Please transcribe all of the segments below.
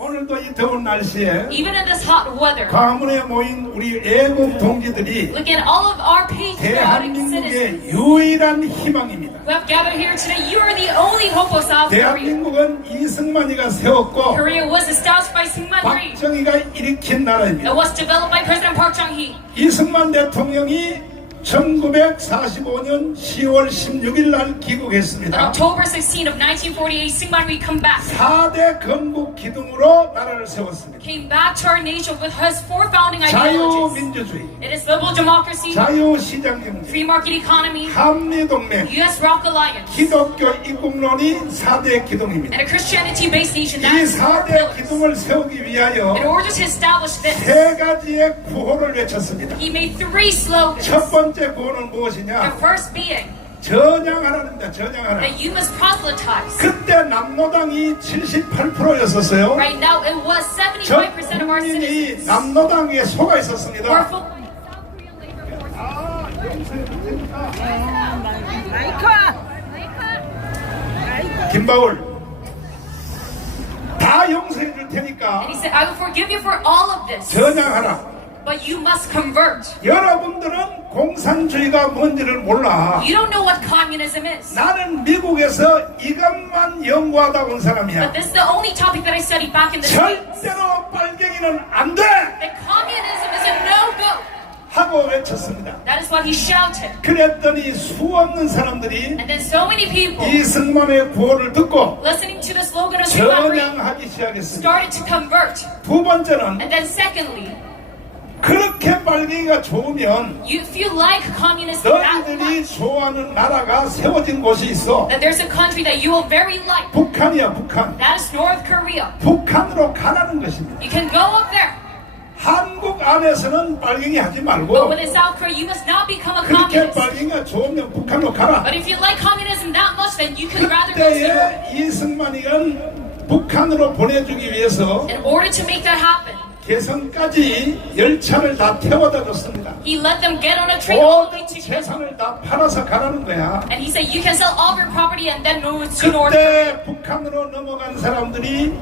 오늘도 이 더운 날씨에 Even in this hot weather, 광화문에 모인 우리 애국 동지들이 look at all of our patriotic citizens 대한민국의 유일한 희망입니다. who have gathered here today. You are the only hope of South Korea. 대한민국은 이승만이가 세웠고 Korea was established by Syngman Rhee. 박정희가 일으킨 나라입니다. It was developed by President Park Chung-hee. 이승만 대통령이 1945년 10월 16일 날 On 귀국했습니다. October 16 of 1948, Syngman Rhee come back. 4대 건국 기둥으로 나라를 세웠습니다. Came back to our nation with his four founding ideologies. 자유민주주의, It is liberal democracy, 자유시장경제, free market economy, 한미동맹, U.S. Rock Alliance, 기독교 입국론이 4대 기둥입니다. and a Christianity-based nation. That 이 is four 4대 pillars. 기둥을 세우기 위하여 In order to establish this, 세 가지의 구호를 외쳤습니다. he made three slogans. 첫 번째 구호는 The 무엇이냐? first being 전향하라입니다. 전향하라. that you must proselytize. 그때 남노당이 78%였었어요. Right now, it was 75% of our 국민이 citizens 남노당에 속아 were 있었습니다. full. 김바울 다 용서해 줄 테니까 And he said, I will forgive you for all of this, 전향하라. but you must convert. 여러분들은 공산주의가 뭔지를 몰라. You don't know what communism is. 나는 미국에서 이것만 연구하다 온 사람이야. But this is the only topic that I studied back in the States. 절대로 빨갱이는 안 돼! That communism is a no-go. 하고 외쳤습니다. That is what he shouted. 그랬더니 수없는 사람들이 And then so many people, 이승만의 구호를 듣고 listening to the slogan of Syngman Rhee, 전향하기 시작했습니다. started to convert. 두 번째는 And then secondly, 그렇게 빨갱이가 좋으면 if you like communism that 너희들이 much, 좋아하는 나라가 세워진 곳이 있어. then there's a country that you will very like. 북한이야, 북한. That is North Korea. 북한으로 가라는 것입니다. You can go up there. 한국 안에서는 빨갱이 하지 But 말고 within South Korea, you must not become a 그렇게 communist. 빨갱이가 좋으면 북한으로 가라. But if you like communism that much, then you can rather go to Europe. 그때에 이승만이는 북한으로 보내주기 위해서 In order to make that happen, 개성까지 열차를 다 태워다 줬습니다. he let them get on a train all the way 모든 to Quezon. 재산을 다 팔아서 가라는 거야. And he said, you can sell all of your property and then move to North Korea. 그때 북한으로 넘어간 사람들이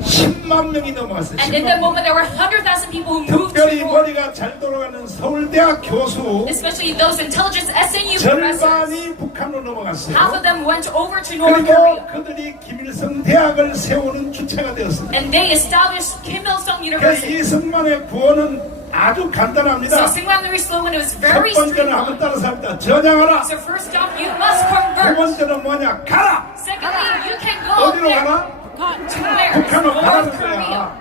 10만 명이 넘어갔어요. And in 10만 that 명. moment, there were 100,000 people who moved to 특별히 North. 머리가 잘 돌아가는 서울대학 교수 Especially those intelligence SNU professors. 절반이 북한으로 넘어갔어요. Half of them went over to North 그리고 Korea. 그들이 김일성 대학을 세우는 주체가 되었습니다. And they established Kim Il-sung 그래서 University. 이승만의 구호는 아주 So 간단합니다. Syngman Rhee's slogan was 첫 very 번째는 한번 streamlined. 따라서 합니다. 전향하라. So first off, you must 두 convert. 번째는 뭐냐? 가라. Secondly, you can go up 어디로 there. 가라? To where? 북한으로 North 가라는 Korea. 거야.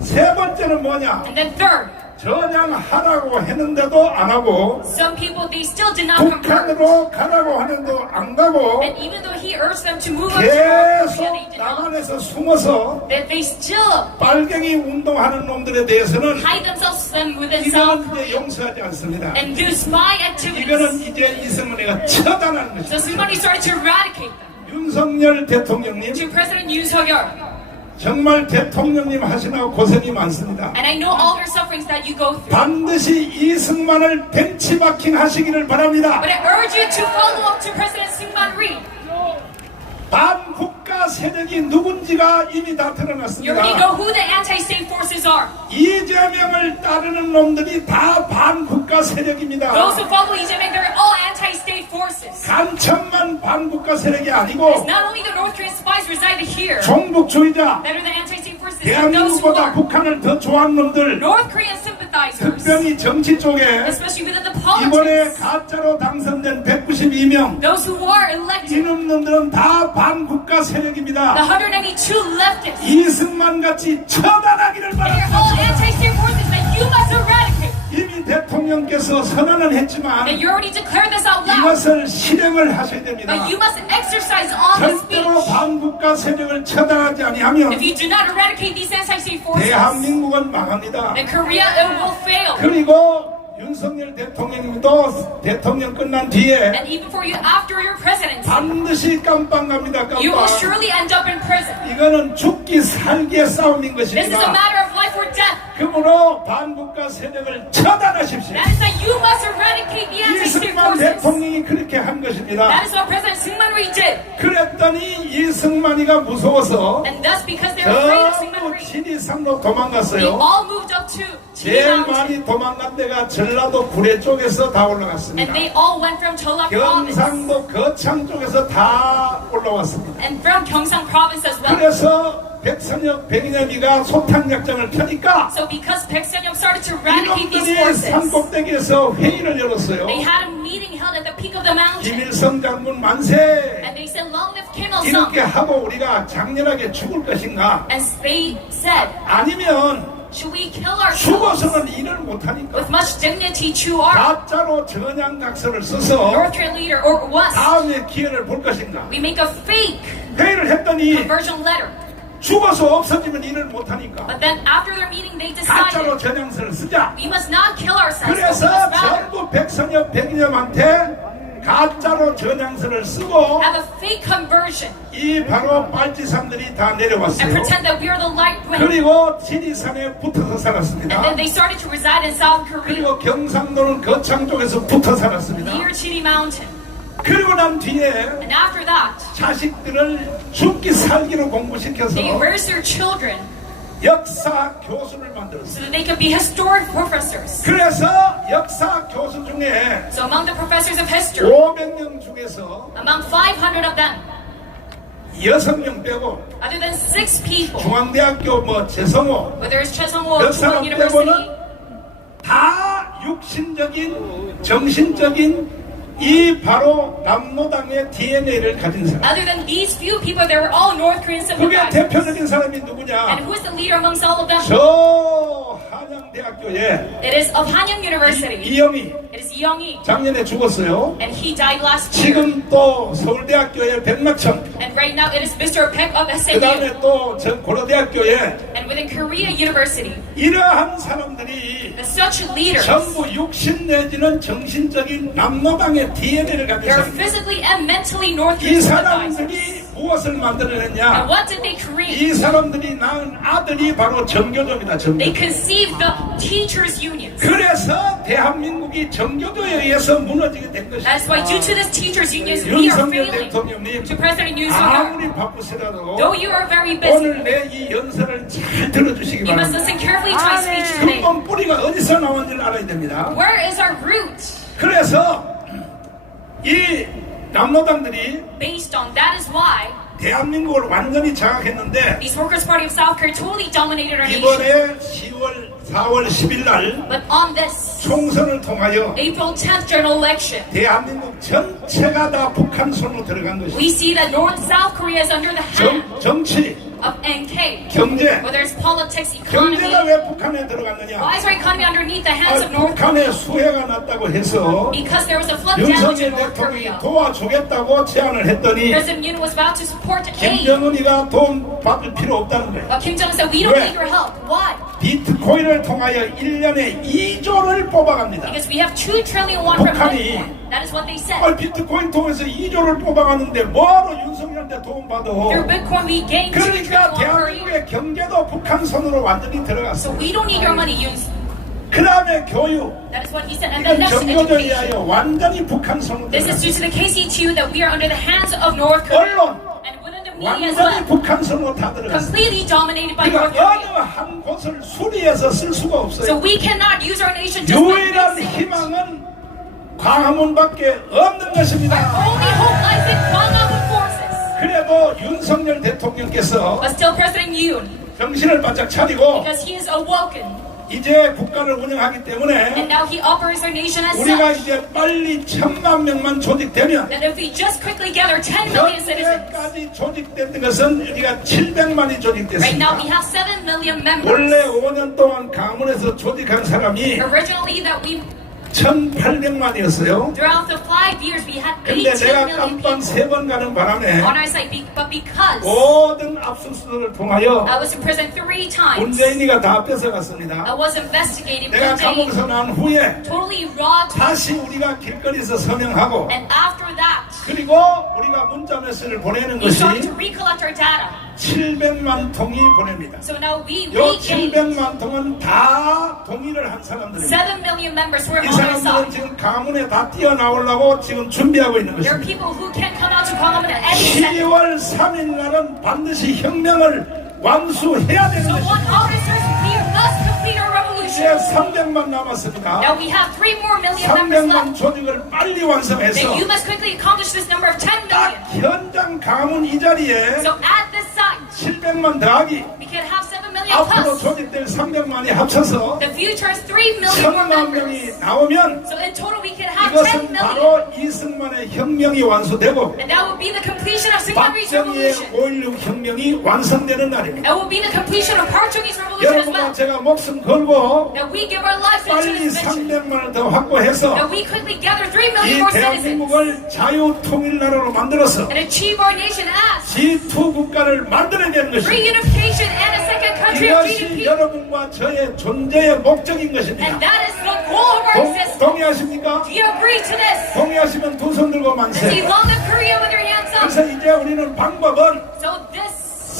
세 번째는 뭐냐? And then third, 전향하라고 했는데도 안 하고 some people, they still did not convert. 북한으로 가라고 하는데도 안 가고 And even though he urged them to move up to North Korea, 계속 they did not. 남한에서 숨어서 That they still 빨갱이 운동하는 놈들에 대해서는 hide themselves within South 이거는 이제 Korea 용서하지 않습니다. and do spy 이거는 activities. 이제 이승만이가 처단하는 So 것입니다. somebody started to eradicate them. 윤석열 대통령님 To President Yoon Suk-yeol. 정말 대통령님 하시느라 고생이 많습니다. And I know all your sufferings that you go through. 반드시 이승만을 벤치마킹 하시기를 바랍니다. But I urge you to follow up to President Syngman Rhee. 반국가 세력이 누군지가 이미 다 You already 드러났습니다. know who the anti-state forces are. 이재명을 따르는 놈들이 다 반국가 세력입니다. Those who follow Lee Jae-myung, they're all anti-state forces. 간첩만 반국가 세력이 It's 아니고 not only the North Korean spies resided here 종북주의자, that are the anti-state forces, but those who 대한민국보다 are 북한을 더 좋아하는 놈들, North Korean sympathizers, 특별히 정치 쪽에 especially within the 이번에 politics, 가짜로 당선된 192명 those who are elected, 이놈들은 다 반국가 the 세력입니다. 192 leftists, 이승만 같이 처단하기를 they are all 바랍니다. anti-state forces that you must eradicate. 이미 대통령께서 선언은 했지만 That you already declared this out loud, 이것을 실행을 하셔야 됩니다. but you must exercise on the 절대로 speech. 반국가 세력을 처단하지 아니하면 If you do not eradicate these anti-state forces, 대한민국은 망합니다. then Korea it will fail. 그리고 윤석열 대통령님도 대통령 끝난 뒤에 And even for you, after your presidency, 반드시 깜빵 갑니다. you will 깜빵. surely end up in prison. 이거는 죽기 살기의 싸움인 This is a 것입니다. matter of life for death. 그러므로 반국가 세력을 처단하십시오. That is why you must eradicate the anti-state 이승만 forces. 대통령이 그렇게 한 것입니다. That is what President Syngman Rhee did. 그랬더니 이승만이가 무서워서 And thus, because they were afraid of Syngman 전부 Rhee, 지리산로 they 도망갔어요. all moved up to Chidi 제일 Mountain. 많이 도망간 데가 전라도 구례 쪽에서 다 And 올라갔습니다. they all went from Chola province. 경상도 거창 쪽에서 다 올라왔습니다. And from Gyeongsang province as well. 그래서 백선엽, 백인엽이가 소탕작전을 펴니까 So because Baek Seon-yeop started to eradicate these 이놈들이 forces, 산꼭대기에서 회의를 열었어요. they had a meeting held at the peak of the mountain. 김일성 장군 만세! And they said, Long live Kim 이렇게 Il-sung. 하고 우리가 장렬하게 죽을 것인가? And they said, 아니면 should we kill ourselves? 죽어서는 일을 못하니까 With much dignity to our 가짜로 전향각서를 써서 North Korean leader or us, 다음에 기회를 볼 것인가? we make a fake 회의를 했더니 conversion letter. 죽어서 없어지면 일을 못하니까 But then after their meeting, they 가짜로 decided 전향서를 쓰자. we must not kill ourselves. But we 그래서 must rather 전부 백선엽, 백인엽한테 가짜로 전향서를 쓰고 have a fake conversion 이 바로 빨치산들이 다 and 내려왔어요. pretend that we are the light wind. 그리고 지리산에 붙어서 And 살았습니다. then they started to reside in South Korea, 그리고 경상도는 거창 쪽에서 붙어 살았습니다. near Chidi Mountain. 그리고 난 뒤에 And after that, 자식들을 죽기 살기로 공부시켜서 they raised their children 역사 교수를 만들었어요. so that they could be historic professors. 그래서 역사 교수 중에 So among the professors of history, 500명 중에서 among 500 of them, 6명 빼고 other than 6 people, 중앙대학교 뭐 재성호 whether it's Chesungho 몇 or 사람 Chungwon University, 빼고는 다 육신적인 정신적인 이 바로 남노당의 DNA를 가진 사람. other than these few people, they were all North Korean 그게 sympathizers. 대표적인 사람이 And 누구냐? who is the leader amongst all of them? 저 한양대학교에 It is of Hanyang University. 이영희 It is Young-hee. 작년에 죽었어요. And he died last year. 지금 또 서울대학교에 백낙천, And right now it is Mr. Baek of 그 SAU. 다음에 또 전 고려대학교에 And within Korea University, 이러한 사람들이 such leaders, 전부 육신 내지는 정신적인 남노당의 DNA를 가진 they're 사람. physically and mentally North 이 Korean sympathizers. 사람들이 무엇을 And 만들어냈냐? what did they create? 이 사람들이 낳은 아들이 바로 정교조입니다. They 정교조. conceived the teachers' unions. 그래서 대한민국이 정교조에 의해서 무너지게 된 것입니다. That's why due to this teachers' unions, we are 윤석열 failing. 대통령님, To President Yoon Suk-yeol, 아무리 바쁘시라도 though you are very busy, 오늘 내 이 연설을 잘 들어주시기 you must 바랍니다. listen carefully to my speech today. 근본 뿌리가 어디서 나왔는지를 알아야 됩니다. Where is our root? 그래서 이 남노당들이 Based on that is why 대한민국을 완전히 장악했는데 these Workers' Party of South Korea totally dominated our nation. 이번에 10월, 4월 10일 날 But on this 총선을 통하여 April 10th general election, 대한민국 전체가 다 북한 손으로 들어간 것입니다. we see that North-South Korea is under the hand 정치, of NK. 경제, Whether it's politics, economy, 경제가 왜 북한에 들어갔느냐? why is our economy underneath the hands of North 북한에 Korea? 수해가 났다고 해서 Because there was a flood damage 윤석열 in North 대통령이 Korea. 도와주겠다고 제안을 했더니 President Yoon was about to support aid. 김정은이가 돈 받을 필요 없다는 거예요. But Kim Jong-un said, we don't 왜? need your help. Why? 비트코인을 통하여 1년에 2조를 뽑아갑니다. Because we have 2 trillion won from 북한이 Bitcoin. That is what they said. 비트코인 통해서 2조를 뽑아가는데 뭐하러 윤석열한테 도움 받아? Through Bitcoin, we gained 2 trillion 그러니까 won per year. 대한민국의 경제도 북한 손으로 완전히 So 들어갔어. we don't need your money, Yoon. 그 다음에 교육, That is what he said. And the 이건 next 정교조에 education. 의하여 완전히 북한 손으로 This is 들어갔어. due to the KCTU that we are under the hands of North Korea. 언론, And within the media as 완전히 well. 북한 손으로 다 들어갔어. Completely dominated by North 그러니까 Korea. 어느 한 곳을 수리해서 쓸 수가 So 없어요. we cannot use our nation just like 유일한 this. 희망은 광화문밖에 없는 것입니다. Only hope lies in Gwangamun forces. 그래도 윤석열 대통령께서 But still President Yoon, 정신을 바짝 차리고 because he is awoken, 이제 국가를 운영하기 and 때문에 now he operates our nation as 우리가 such, 이제 빨리 1,000만 명만 조직되면 that if we just quickly gather 10 million citizens, 현재까지 조직된 것은 우리가 700만이 right now we 조직됐습니다. have 7 million members. 원래 5년 동안 강원에서 조직한 사람이 Originally that we, 1,800만이었어요. throughout the 5 years, we had 근데 18 내가 million 깜빵 people 3번 가는 바람에 on our site. But because 모든 압수수색을 통하여 I was in prison 3 times, 문재인이가 다 I 뺏어갔습니다. was investigated. 내가 One day, 감옥에서 나온 후에 totally robbed. 다시 우리가 길거리에서 서명하고 And after that, 그리고 우리가 문자 메시지를 보내는 we 것이 started to recollect our data. 700만 통이 보냅니다. So now we 요 regained 700만 통은 다 동의를 한 사람들입니다. 7 million members who are 이 on our 사람들은 side. 지금 가문에 다 뛰어나오려고 지금 준비하고 있는 There are 것입니다. people who can't come out to Parliament at any second. 12월 3일 날은 반드시 혁명을 완수해야 되는 So on 것입니다. August 1st, we must complete our 이제 revolution. 300만 남았습니다. Now we have 3 more million members 300만 left. 조직을 빨리 Then 완성해서 you must quickly accomplish this number of 10 딱 million. 현장 가문 이 자리에 So at this site, 700만 더하기 we can have 7 million 앞으로 plus. 조직될 300만이 합쳐서 The future is 3 million more 1000만 members. 명이 나오면 So in total, we can have 10 이것은 million. 바로 이승만의 혁명이 완수되고 And that will be the completion of Singapore 박정희의 revolution. 5.16 혁명이 완성되는 날입니다. That will be the completion of Park Chung-hee's revolution as 여러분과 well. 제가 목숨 걸고 That we give our lives into 빨리 this mission. 300만을 더 확보해서 That we quickly gather 3 이 million more citizens. 대한민국을 자유통일나라로 만들어서 And achieve our nation as G2 국가를 만들어야 되는 것입니다. reunification and a second country of 이것이 GDP. 여러분과 저의 존재의 목적인 And 것입니다. that is the goal of our existence. 동의하십니까? Do you agree to this? 동의하시면 두 손 들고 Let's see 만세. long of Korea with your hands up. 그래서 이제 우리는 방법은 So this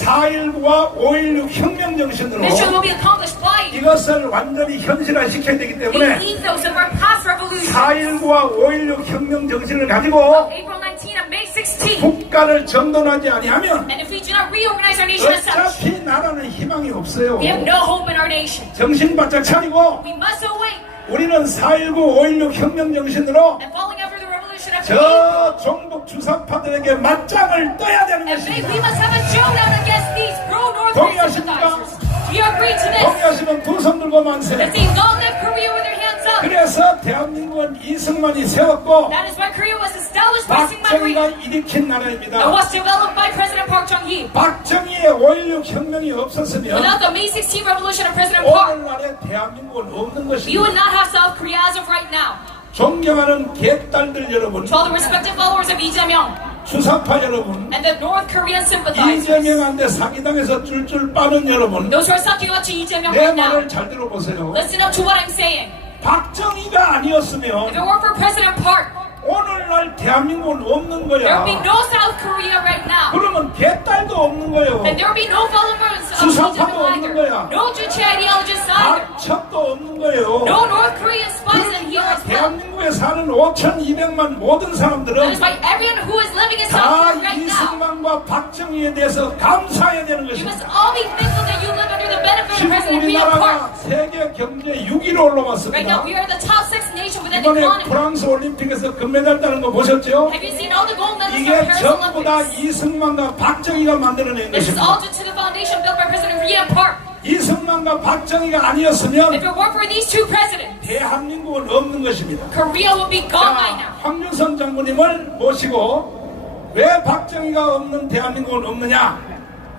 4.19와 5.16 혁명 정신으로 mission will be accomplished by 이것을 완전히 현실화시켜야 되기 the 때문에 ethos of our past revolution. 4.19와 5.16 혁명 정신을 가지고 April 19 and May 16. 국가를 정돈하지 아니하면 And if we do not reorganize our nation as such, 어차피 나라는 희망이 없어요. we have no hope in our nation. 정신 바짝 차리고 We must awake 우리는 4.19, 5.16 혁명 정신으로 and following after the revolution of April. 저 종북 주사파들에게 맞짱을 떠야 되는 And we 것입니다. must have a showdown against these pro-North 동의하십니까? sympathizers. Do you agree to this? 동의하시면 두 손 들고 만세. Let's say long live Korea with their hands up. 그래서 대한민국은 이승만이 세웠고 That is why Korea was established by Syngman 박정희가 Rhee 일으킨 and 나라입니다. was developed by President Park Chung-hee. 박정희의 5.16 혁명이 없었으면 Without the May 16 revolution of President Park, 오늘날의 대한민국은 없는 you would 것입니다. not have South Korea as of right now. 존경하는 개딸들 여러분, To all the respective followers of Lee Jae-myung 주사파 여러분, and the North Korean sympathizers, 이재명한테 사기당해서 쫄쫄 빠는 여러분, those who are sucking up to Lee Jae-myung 내 right now, 말을 잘 들어보세요. listen up to what I'm saying. 박정희가 If 아니었으면 it weren't for President Park, 오늘날 대한민국은 없는 there 거야. would be no South Korea right now. 그러면 개딸도 없는 거예요. And there would be no followers of Lee 수사파도 Jae-myung 없는 either. 거야. No Juche ideologists either. 박첩도 없는 거예요. No North Korean spies in here 그러니까 as well. 대한민국에 사는 5,200만 모든 That 사람들은 is why everyone who is living in South 다 Korea right now, 이승만과 박정희에 대해서 감사해야 되는 you must 것입니다. all be thankful that you live under the benefit of 지금 President Rhee Park. 우리나라가 세계 경제 6위로 Right 올라왔습니다. now, we are the top 6 nation within 이번에 economy. 프랑스 올림픽에서 금메달 따는 거 보셨죠? Have you seen all the gold medals 이게 from Paris 전부 다 Olympics? 이승만과 박정희가 만들어낸 This is all 것입니다. due to the foundation built by President Rhee Park. 이승만과 박정희가 If 아니었으면 it weren't for these two presidents, 대한민국은 없는 것입니다. Korea would be gone by 자, now. 황윤선 장군님을 모시고 왜 박정희가 없는 대한민국은 없느냐,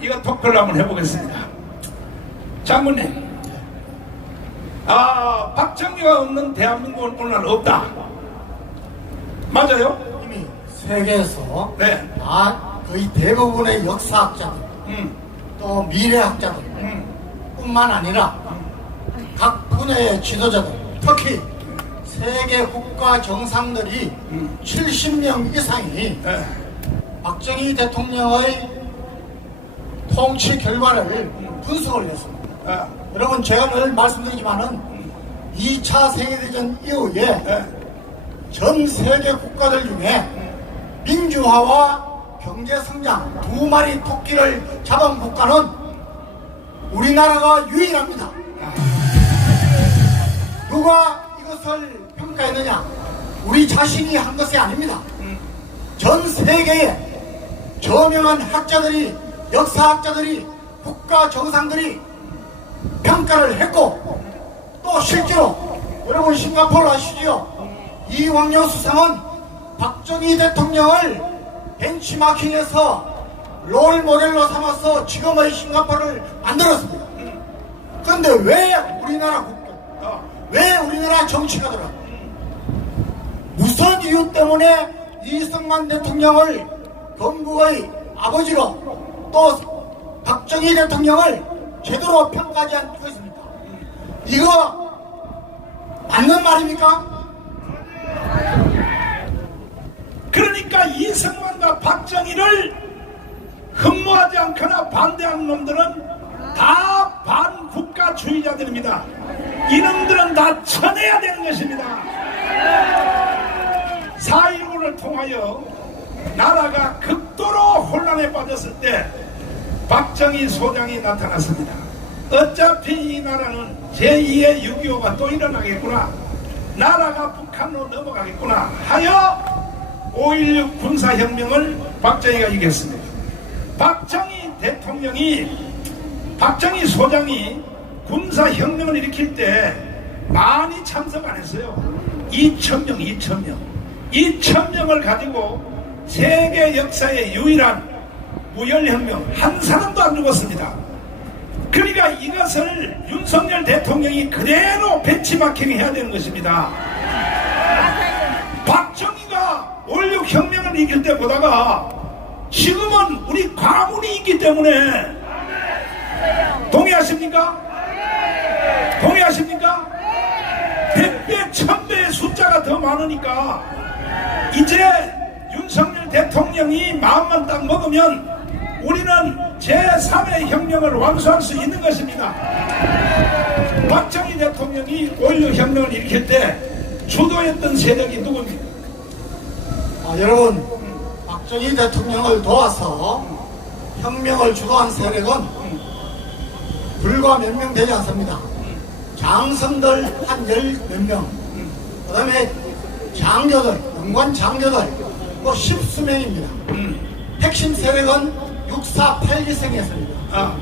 이거 토크를 한번 해보겠습니다. 장군님, 박정희가 없는 대한민국은 오늘 없다. 맞아요? 이미 세계에서 네. 다 거의 대부분의 역사학자들 또 미래학자들 뿐만 아니라 각 분야의 지도자들, 특히 세계 국가 정상들이 70명 이상이 네. 박정희 대통령의 통치 결과를 분석을 했습니다. 아, 여러분, 제가 늘 말씀드리지만은 2차 세계대전 이후에 네. 전 세계 국가들 중에 민주화와 경제 성장 두 마리 토끼를 잡은 국가는 우리나라가 유일합니다. 누가 이것을 평가했느냐? 우리 자신이 한 것이 아닙니다. 전 세계에 저명한 학자들이, 역사학자들이, 국가 정상들이 평가를 했고, 또 실제로 여러분 싱가포르 아시죠? 이광용 수상은 박정희 대통령을 벤치마킹해서 롤 모델로 삼아서 지금의 싱가포르를 만들었습니다. 그런데 왜 우리나라 국가, 왜 우리나라 정치가들은 무슨 이유 때문에 이승만 대통령을 건국의 아버지로 또 박정희 대통령을 제대로 평가하지 않고 있습니까? 이거 맞는 말입니까? 그러니까 이승만과 박정희를 흠모하지 않거나 반대하는 놈들은 다 반국가주의자들입니다. 이놈들은 다 쳐내야 되는 것입니다. 4.19를 통하여 나라가 극도로 혼란에 빠졌을 때 박정희 소장이 나타났습니다. 어차피 이 나라는 제2의 6.25가 또 일어나겠구나, 나라가 북한으로 넘어가겠구나 하여 5.16 군사혁명을 박정희가 이겼습니다. 박정희 소장이 군사혁명을 일으킬 때 많이 참석 안 했어요. 2,000명을 가지고 세계 역사의 유일한 무혈혁명, 한 사람도 안 죽었습니다. 그러니까 이것을 윤석열 대통령이 그대로 벤치마킹 해야 되는 것입니다. 박정희가 5.16 혁명을 이길 때보다가 지금은 우리 과문이 있기 때문에, 동의하십니까? 100배, 1000배의 숫자가 더 많으니까 이제 윤석열 대통령이 마음만 딱 먹으면 우리는 제3의 혁명을 완수할 수 있는 것입니다. 박정희 대통령이 5.16 혁명을 일으킬 때 주도했던 세력이 누굽니까? 여러분, 박정희 대통령을 도와서 혁명을 주도한 세력은 불과 몇 명 되지 않습니다. 장성들 한 10몇 명, 그 다음에 장교들, 연관 장교들 뭐 10수명입니다. 핵심 세력은 6.4.8기생이었습니다.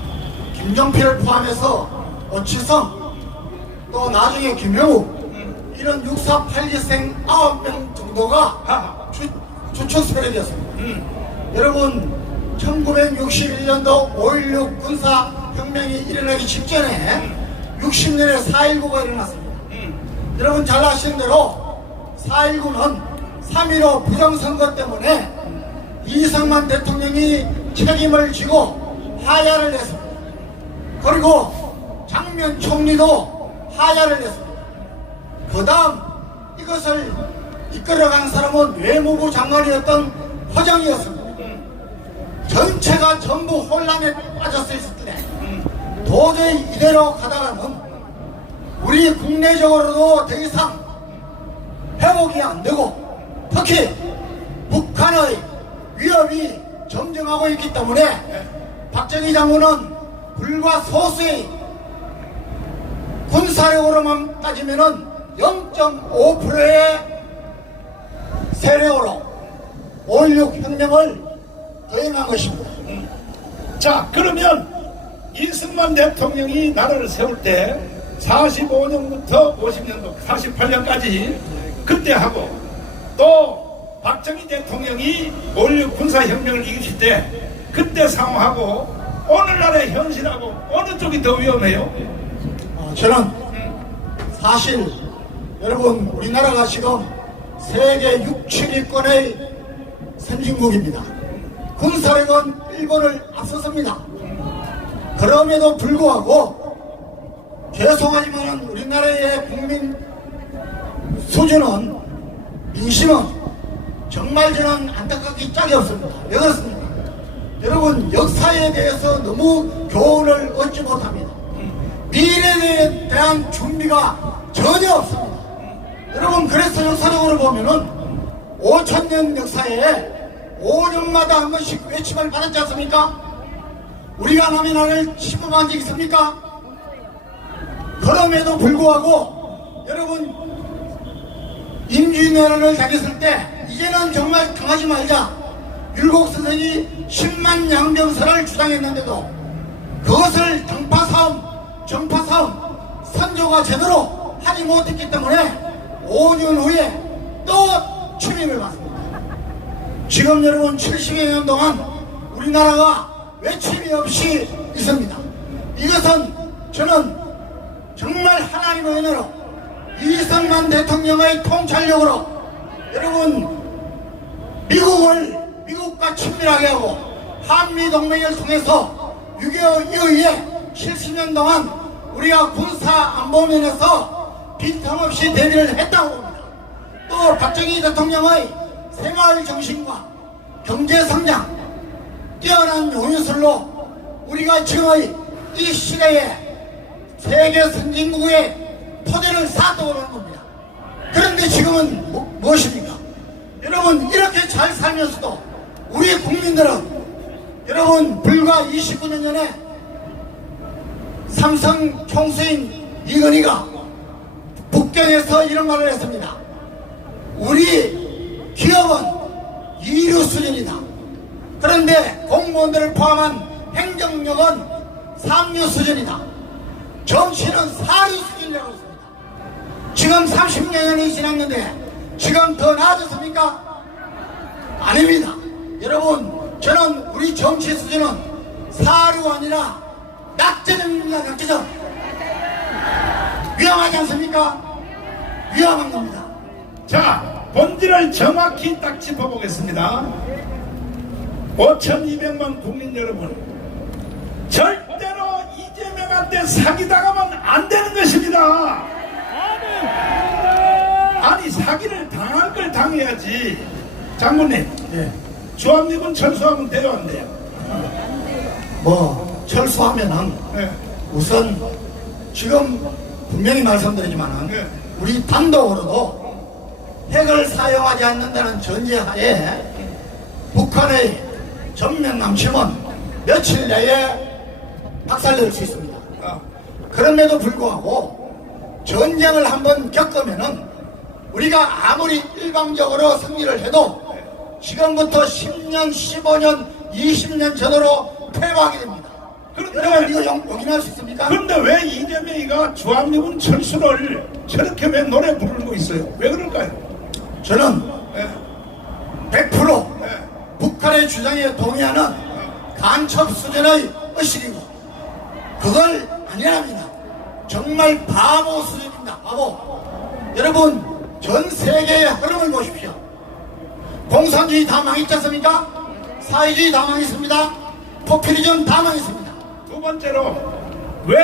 김종필을 포함해서 오치성, 또 나중에 김영욱, 이런 6.4.8기생 9명 정도가 주축 세력이었습니다. 여러분, 1961년도 5.16 군사혁명이 일어나기 직전에 60년에 4.19가 일어났습니다. 여러분 잘 아시는 대로 4.19는 3.15 부정선거 때문에 이승만 대통령이 책임을 지고 하야를 했습니다. 그리고 장면 총리도 하야를 했습니다. 그 다음 이것을 이끌어간 사람은 외무부 장관이었던 허정이었습니다. 전체가 전부 혼란에 빠졌을 때 도저히 이대로 가다가는 우리 국내적으로도 더 이상 회복이 안 되고, 특히 북한의 위협이 점증하고 있기 때문에 박정희 장군은 불과 소수의 군사력으로만 따지면은 0.5%의 세력으로 5.16 혁명을 거행한 것입니다. 자, 그러면 이승만 대통령이 나라를 세울 때 45년부터 50년도 48년까지 그때 하고, 또 박정희 대통령이 5.16 군사혁명을 이기실 때 그때 상황하고 오늘날의 현실하고 어느 쪽이 더 위험해요? 저는 사실 여러분, 우리나라가 지금 세계 6, 7위권의 선진국입니다. 군사력은 일본을 앞서섭니다. 그럼에도 불구하고 죄송하지만 우리나라의 국민 수준은, 민심은 정말 저는 안타깝기 짝이 없습니다. 왜 그렇습니까? 여러분, 역사에 대해서 너무 교훈을 얻지 못합니다. 미래에 대한 준비가 전혀 없습니다. 여러분, 그래서 역사적으로 보면은 5,000년 역사에 5년마다 한 번씩 외침을 받았지 않습니까? 우리가 남의 나라를 침범한 적이 있습니까? 그럼에도 불구하고 여러분, 임진왜란을 당했을 때 이제는 정말 당하지 말자, 율곡 선생이 10만 양병설을 주장했는데도 그것을 당파싸움, 정파싸움, 선조가 제대로 하지 못했기 때문에 5년 후에 또 침입을 받습니다. 지금 여러분 70여 년 동안 우리나라가 외침이 없이 있습니다. 이것은 저는 정말 하나님의 은혜로 이승만 대통령의 통찰력으로 여러분, 미국과 친밀하게 하고 한미동맹을 통해서 6.25 이후에 70년 동안 우리가 군사 안보면에서 빈틈없이 대비를 했다고 봅니다. 또 박정희 대통령의 생활 정신과 경제 성장, 뛰어난 용의술로 우리가 지금의 이 시대에 세계 선진국의 토대를 쌓았다고 하는 겁니다. 그런데 지금은 무엇입니까? 여러분, 이렇게 잘 살면서도 우리 국민들은, 여러분, 불과 29년 전에 삼성 총수인 이건희가 북경에서 이런 말을 했습니다. 우리 기업은 이류 수준이다. 그런데 공무원들을 포함한 행정력은 삼류 수준이다. 정치는 사류 수준이라고 했습니다. 지금 30년이 지났는데 지금 더 나아졌습니까? 아닙니다. 여러분, 저는 우리 정치 수준은 사류가 아니라 낙제점입니다. 낙제점. 위험하지 않습니까? 위험한 겁니다. 자, 본질을 정확히 딱 짚어보겠습니다. 5,200만 국민 여러분, 절대로 이재명한테 사기당하면 안 되는 것입니다. 아니, 사기를 당할 걸 당해야지. 장군님, 예. 주한미군 철수하면 돼요, 안 돼요? 철수하면은 네. 우선 지금 분명히 말씀드리지만은 네. 우리 단독으로도 핵을 사용하지 않는다는 전제하에 북한의 전면 남침은 며칠 내에 박살낼 수 있습니다. 그럼에도 불구하고 전쟁을 한번 겪으면은 우리가 아무리 일방적으로 승리를 해도 지금부터 10년, 15년, 20년 전으로 퇴보하게 됩니다. 여러분, 이거 용인할 수 있습니까? 그런데 왜 이재명이가 주한미군 철수를 저렇게 왜 노래 부르고 있어요? 왜 그럴까요? 저는 네. 100% 네. 북한의 주장에 동의하는 간첩 수준의 의식이고 그걸 아니랍니다. 정말 바보 수준입니다. 바보. 여러분, 전 세계의 흐름을 보십시오. 공산주의 다 망했지 않습니까? 사회주의 다 망했습니다. 포퓰리즘 다 망했습니다. 두 번째로, 왜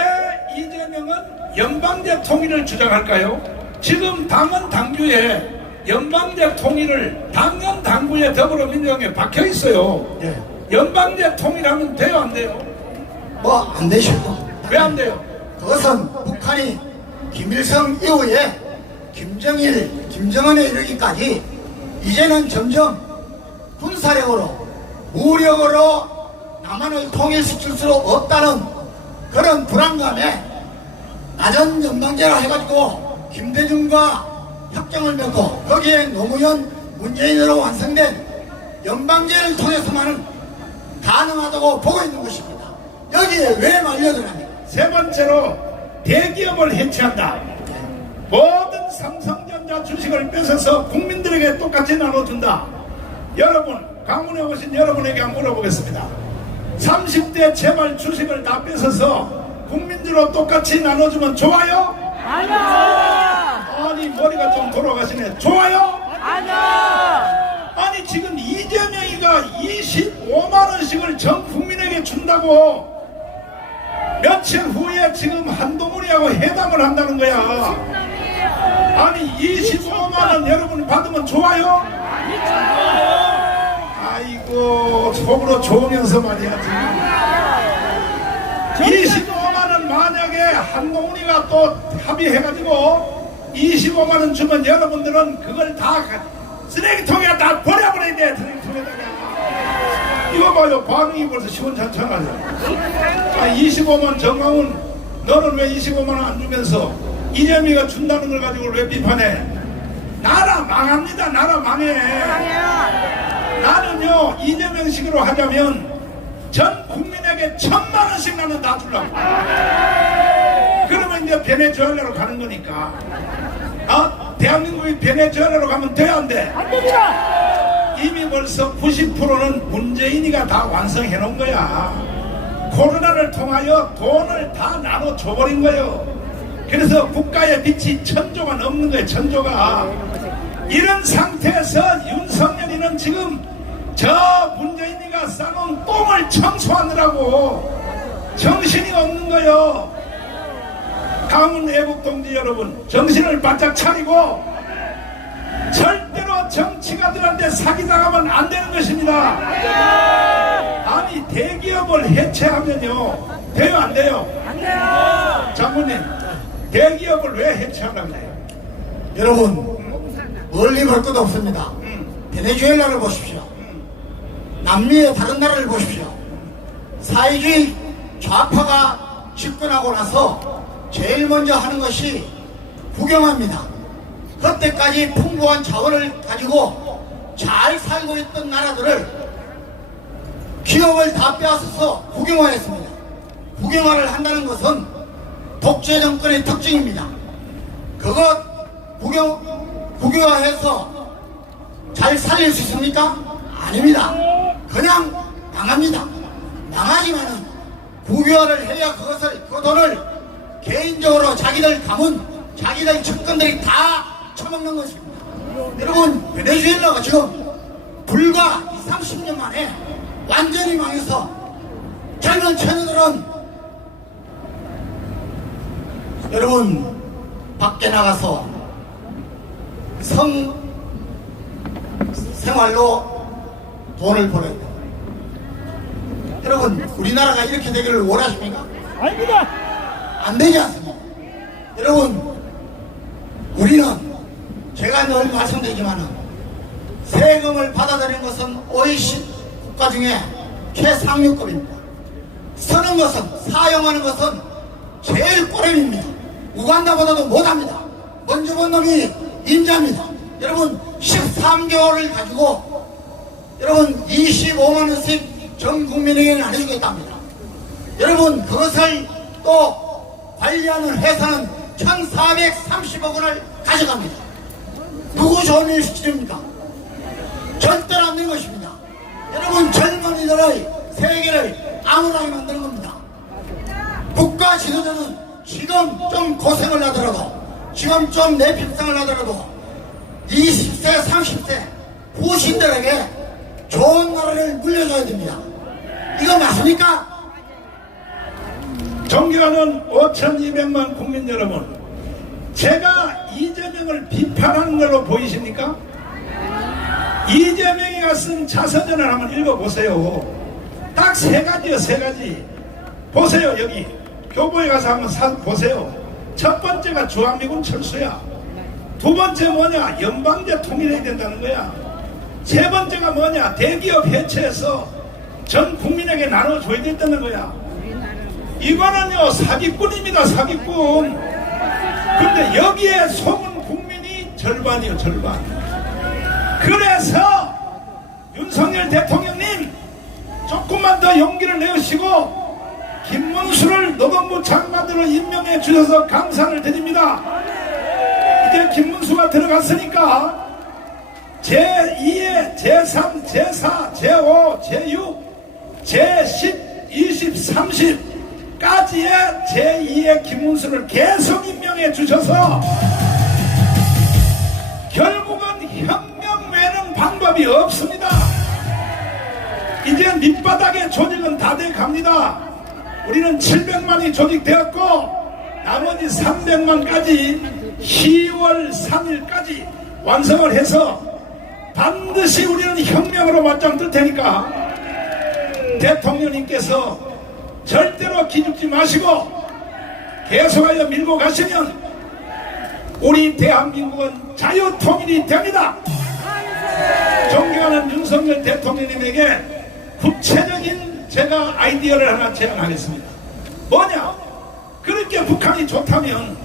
이재명은 연방제 통일을 주장할까요? 지금 당헌 당규에 연방제 통일을 당헌 당규에 더불어민주당에 박혀 있어요. 예. 연방제 통일하면 돼요, 안 돼요? 안 되시고. 왜 안 돼요? 그것은 북한이 김일성 이후에 김정일, 김정은에 이르기까지 이제는 점점 군사력으로, 무력으로 남한을 통일시킬 수 없다는 그런 불안감에 낮은 연방제라 해가지고 김대중과 협정을 맺고 거기에 노무현, 문재인으로 완성된 연방제를 통해서만은 가능하다고 보고 있는 것입니다. 여기에 왜 말려드랍니까? 세 번째로, 대기업을 해체한다. 모든 삼성전자 주식을 뺏어서 국민들에게 똑같이 나눠준다. 여러분, 강원에 오신 여러분에게 한번 물어보겠습니다. 30대 재벌 주식을 다 뺏어서 국민들로 똑같이 나눠주면 좋아요? 아니야! 아니, 머리가 좀 돌아가시네. 좋아요? 아니야! 아니, 지금 이재명이가 25만원씩을 전 국민에게 준다고 며칠 후에 지금 한동훈이하고 회담을 한다는 거야. 아니, 25만원 여러분이 받으면 좋아요? 아이고, 속으로 좋으면서 말이야. 25만원 만약에 한동훈이가 또 합의해가지고 25만원 주면 여러분들은 그걸 다 쓰레기통에 다 버려버려야 돼. 쓰레기통에다가. 이거 봐요. 반응이 벌써 시원찮잖아요. 25만 정강훈, 너는 왜 25만원 안 주면서 이재명이가 준다는 걸 가지고 왜 비판해? 나라 망합니다. 나라 망해. 나는요, 이재명식으로 하자면 전 국민에게 1,000만원씩 나는 다 주려고. 그러면 이제 베네수엘라로 가는 거니까. 대한민국이 베네수엘라로 가면 돼, 안 돼? 안 됩니다! 이미 벌써 90%는 문재인이가 다 완성해 놓은 거야. 코로나를 통하여 돈을 다 나눠 줘버린 거예요. 그래서 국가의 빚이 1,000조가 넘는 거예요. 1,000조가. 이런 상태에서 윤석열이는 지금 저 문재인이가 싸놓은 똥을 청소하느라고 정신이 없는 거예요. 강원 애국동지 여러분, 정신을 바짝 차리고 절대로 정치가들한테 사기당하면 안 되는 것입니다. 아니 대기업을 해체하면요 돼요 안 돼요? 안 돼요. 장군님 대기업을 왜 해체하려고 해요? 여러분 멀리 볼 것도 없습니다. 베네수엘라를 보십시오. 남미의 다른 나라를 보십시오. 사회주의 좌파가 집권하고 나서 제일 먼저 하는 것이 국영화입니다. 그때까지 풍부한 자원을 가지고 잘 살고 있던 나라들을 기업을 다 빼앗아서 국영화했습니다. 국영화를 한다는 것은 독재 정권의 특징입니다. 그것 국영화해서 잘 살릴 수 있습니까? 아닙니다. 그냥 망합니다. 망하지만은 국유화를 해야 그 돈을 개인적으로 자기들 가문, 자기들 측근들이 다 처먹는 것입니다. 여러분, 베네수엘라가 지금 불과 20, 30년 만에 완전히 망해서 젊은 처녀들은 여러분 밖에 나가서 생활로 돈을 벌어야 돼요. 여러분 우리나라가 이렇게 되기를 원하십니까? 아닙니다. 안 되지 않습니까? 여러분 우리는 제가 늘 말씀드리지만은 세금을 받아들이는 것은 OECD 국가 중에 최상류급입니다. 쓰는 것은 사용하는 것은 제일 꼬렘입니다. 우간다보다도 못합니다. 먼저 본 놈이 인자입니다. 여러분 13개월을 가지고 여러분 25만 원씩 전 국민에게 나눠주겠답니다. 여러분 그것을 또 관리하는 회사는 1430억 원을 가져갑니다. 누구 좋은 일 시킵니까? 절대로 안 되는 것입니다. 여러분 젊은이들의 세계를 암울하게 만드는 겁니다. 국가 지도자는 지금 좀 고생을 하더라도 지금 좀 내핍상을 하더라도 20세 30세 후신들에게 좋은 나라를 물려줘야 됩니다. 이거 맞습니까? 존경하는 5200만 국민 여러분, 제가 이재명을 비판하는 걸로 보이십니까? 이재명이가 쓴 자서전을 한번 읽어보세요. 딱 세 가지요, 세 가지. 보세요, 여기. 교보에 가서 한번 보세요. 첫 번째가 주한미군 철수야. 두 번째 뭐냐? 연방제 통일해야 된다는 거야. 세 번째가 뭐냐? 대기업 해체해서 전 국민에게 나눠줘야 된다는 거야. 이거는요, 사기꾼입니다, 사기꾼. 근데 여기에 속은 국민이 절반이요, 절반. 그래서 윤석열 대통령님 조금만 더 용기를 내시고 김문수를 노동부 장관으로 임명해 주셔서 감사를 드립니다. 이제 김문수가 들어갔으니까 제2의 제3, 제4, 제5, 제6, 제10, 20, 30까지의 제2의 김문수를 계속 임명해 주셔서 결국은 혁명 외에는 방법이 없습니다. 이제 밑바닥의 조직은 다 돼 갑니다. 우리는 700만이 조직되었고 나머지 300만까지 10월 3일까지 완성을 해서 반드시 우리는 혁명으로 맞짱 뜰 테니까 대통령님께서 절대로 기죽지 마시고 계속하여 밀고 가시면 우리 대한민국은 자유통일이 됩니다. 존경하는 윤석열 대통령님에게 구체적인 제가 아이디어를 하나 제안하겠습니다. 뭐냐? 그렇게 북한이 좋다면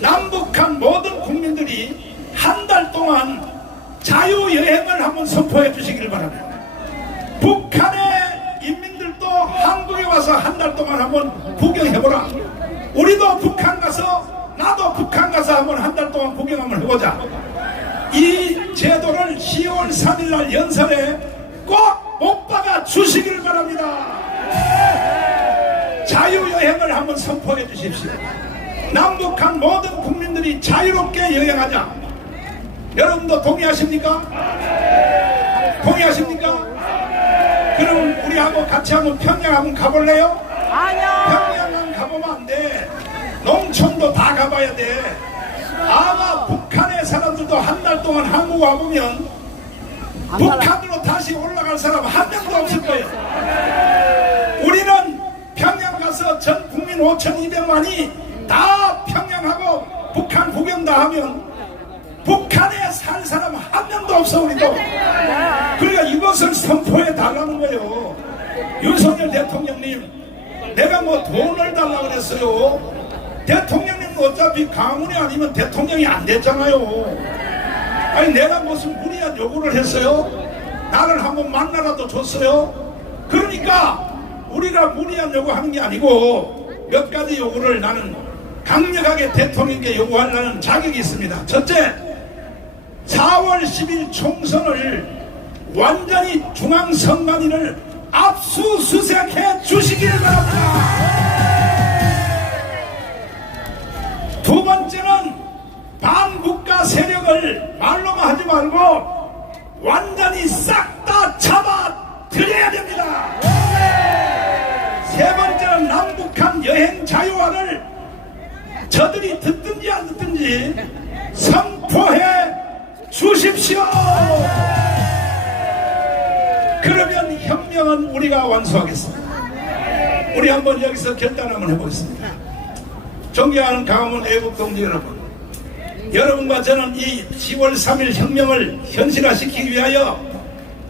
남북한 모든 국민들이 한 달 동안 자유여행을 한번 선포해 주시길 바랍니다. 북한의 인민들도 한국에 와서 한 달 동안 한번 구경해보라. 우리도 북한 가서 나도 북한 가서 한번 한 달 동안 구경 한번 해보자. 이 제도를 10월 3일날 연설에 꼭 못 박아 주시길 바랍니다. 자유여행을 한번 선포해 주십시오. 남북한 모든 국민들이 자유롭게 여행하자. 여러분도 동의하십니까? 동의하십니까? 그럼 우리하고 같이 한번 평양 한번 가볼래요? 아니요. 평양 한번 가보면 안 돼. 농촌도 다 가봐야 돼. 아마 북한의 사람들도 한 달 동안 한국 와보면 북한으로 다시 올라갈 사람 한 명도 없을 거예요. 우리는 평양 가서 전 국민 5,200만이 다 평양하고 북한 구경 다 하면 북한에 살 사람 한 명도 없어. 우리도. 그러니까 이것을 선포해 달라는 거예요. 윤석열 대통령님, 내가 뭐 돈을 달라고 그랬어요. 대통령님은 어차피 가문이 아니면 대통령이 안 됐잖아요. 아니 내가 무슨 무리한 요구를 했어요? 나를 한번 만나라도 줬어요? 그러니까 우리가 무리한 요구하는 게 아니고 몇 가지 요구를 나는 강력하게 대통령께 요구하려는 자격이 있습니다. 첫째, 4월 10일 총선을 완전히 중앙선관위를 압수수색해 주시기를 바랍니다. 두 번째는 반국가 세력을 말로만 하지 말고 완전히 싹 다 잡아 들여야 됩니다. 세 번째는 남북한 여행 자유화를 저들이 듣든지 안 듣든지 선포해 주십시오. 그러면 혁명은 우리가 완수하겠습니다. 우리 한번 여기서 결단 한번 해보겠습니다. 존경하는 강화문 애국동지 여러분, 여러분과 저는 이 10월 3일 혁명을 현실화시키기 위하여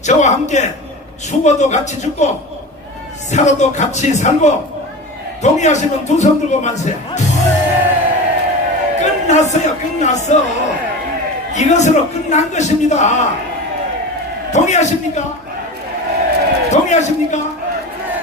저와 함께 죽어도 같이 죽고 살아도 같이 살고, 동의하시면 두 손 들고 만세. 끝났어요. 끝났어. 이것으로 끝난 것입니다. 동의하십니까? 동의하십니까?